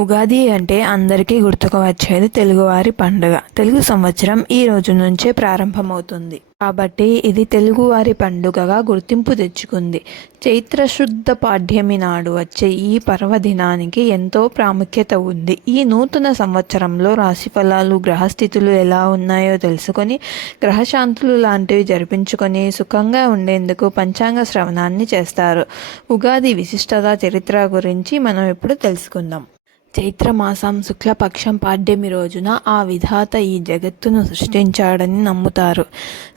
ఉగాది అంటే అందరికీ గుర్తుకు వచ్చేది తెలుగువారి పండుగ. తెలుగు సంవత్సరం ఈ రోజు నుంచే ప్రారంభమవుతుంది కాబట్టి ఇది తెలుగువారి పండుగగా గుర్తింపు తెచ్చుకుంది. చైత్ర శుద్ధ పాడ్యమి నాడు వచ్చే ఈ పర్వదినానికి ఎంతో ప్రాముఖ్యత ఉంది. ఈ నూతన సంవత్సరంలో రాశిఫలాలు, గ్రహస్థితులు ఎలా ఉన్నాయో తెలుసుకొని గ్రహశాంతులు లాంటివి జరిపించుకొని సుఖంగా ఉండేందుకు పంచాంగ శ్రవణాన్ని చేస్తారు. ఉగాది విశిష్టత, చరిత్ర గురించి మనం ఇప్పుడు తెలుసుకుందాం. చైత్రమాసం శుక్లపక్షం పాడ్యమి రోజున ఆ విధాత ఈ జగత్తును సృష్టించాడని నమ్ముతారు.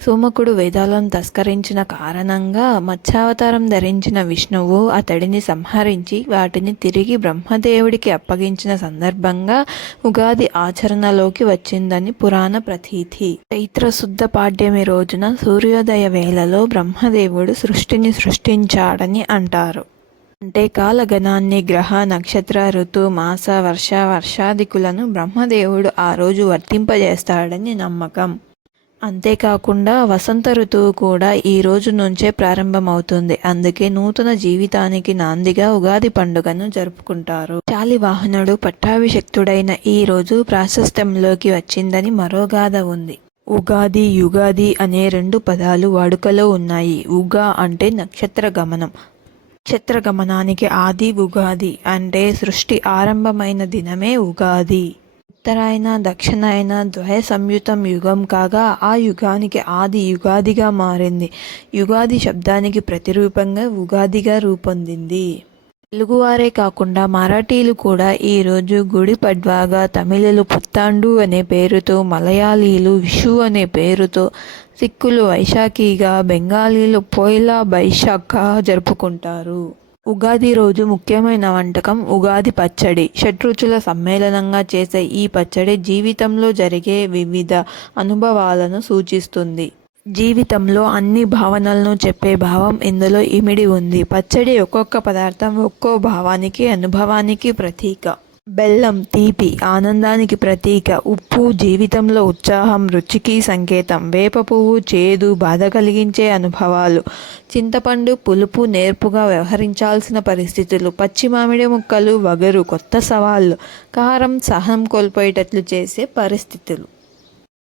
సోమకుడు వేదాలను తస్కరించిన కారణంగా మత్స్యావతారం ధరించిన విష్ణువు అతడిని సంహరించి వాటిని తిరిగి బ్రహ్మదేవుడికి అప్పగించిన సందర్భంగా ఉగాది ఆచరణలోకి వచ్చిందని పురాణ ప్రతీతి. చైత్ర శుద్ధ పాడ్యమి రోజున సూర్యోదయ వేళలో బ్రహ్మదేవుడు సృష్టిని సృష్టించాడని అంటారు. అంటే కాలగణాన్ని, గ్రహ, నక్షత్ర, ఋతు, మాస, వర్షాదికులను బ్రహ్మదేవుడు ఆ రోజు వర్తింపజేస్తాడని నమ్మకం. అంతేకాకుండా వసంత ఋతువు కూడా ఈ రోజు నుంచే ప్రారంభమవుతుంది. అందుకే నూతన జీవితానికి నాందిగా ఉగాది పండుగను జరుపుకుంటారు. శాలివాహనుడు పట్టాభిషిక్తుడైన ఈ రోజు ప్రాశస్త్యంలోకి వచ్చిందని మరో గాథ ఉంది. ఉగాది, యుగాది అనే 2 పదాలు వాడుకలో ఉన్నాయి. ఉగా అంటే నక్షత్ర గమనం. నక్షత్ర గమనానికి ఆది ఉగాది అంటే సృష్టి ఆరంభమైన దినమే ఉగాది. ఉత్తరాయణ, దక్షిణాయన ద్వయ సంయుతం యుగం కాగా ఆ యుగానికి ఆది యుగాదిగా మారింది. యుగాది శబ్దానికి ప్రతిరూపంగా ఉగాదిగా రూపొందింది. తెలుగువారే కాకుండా మరాఠీలు కూడా ఈరోజు గుడి పడ్వాగా, తమిళులు పుత్తాండు అనే పేరుతో, మలయాళీలు విషు అనే పేరుతో, సిక్కులు వైశాఖిగా, బెంగాలీలు పోయిలా బైశాఖగా జరుపుకుంటారు. ఉగాది రోజు ముఖ్యమైన వంటకం ఉగాది పచ్చడి. షడ్రుచుల సమ్మేళనంగా చేసే ఈ పచ్చడి జీవితంలో జరిగే వివిధ అనుభవాలను సూచిస్తుంది. జీవితంలో అన్ని భావనలను చెప్పే భావం ఇందులో ఇమిడి ఉంది. పచ్చడి ఒక్కొక్క పదార్థం ఒక్కో భావానికి, అనుభవానికి ప్రతీక. బెల్లం తీపి, ఆనందానికి ప్రతీక. ఉప్పు జీవితంలో ఉత్సాహం, రుచికి సంకేతం. వేప పువ్వు చేదు, బాధ కలిగించే అనుభవాలు. చింతపండు పులుపు, నేర్పుగా వ్యవహరించాల్సిన పరిస్థితులు. పచ్చి మామిడి ముక్కలు వగరు, కొత్త సవాళ్ళు. కారం సహనం కోల్పోయేటట్లు చేసే పరిస్థితులు.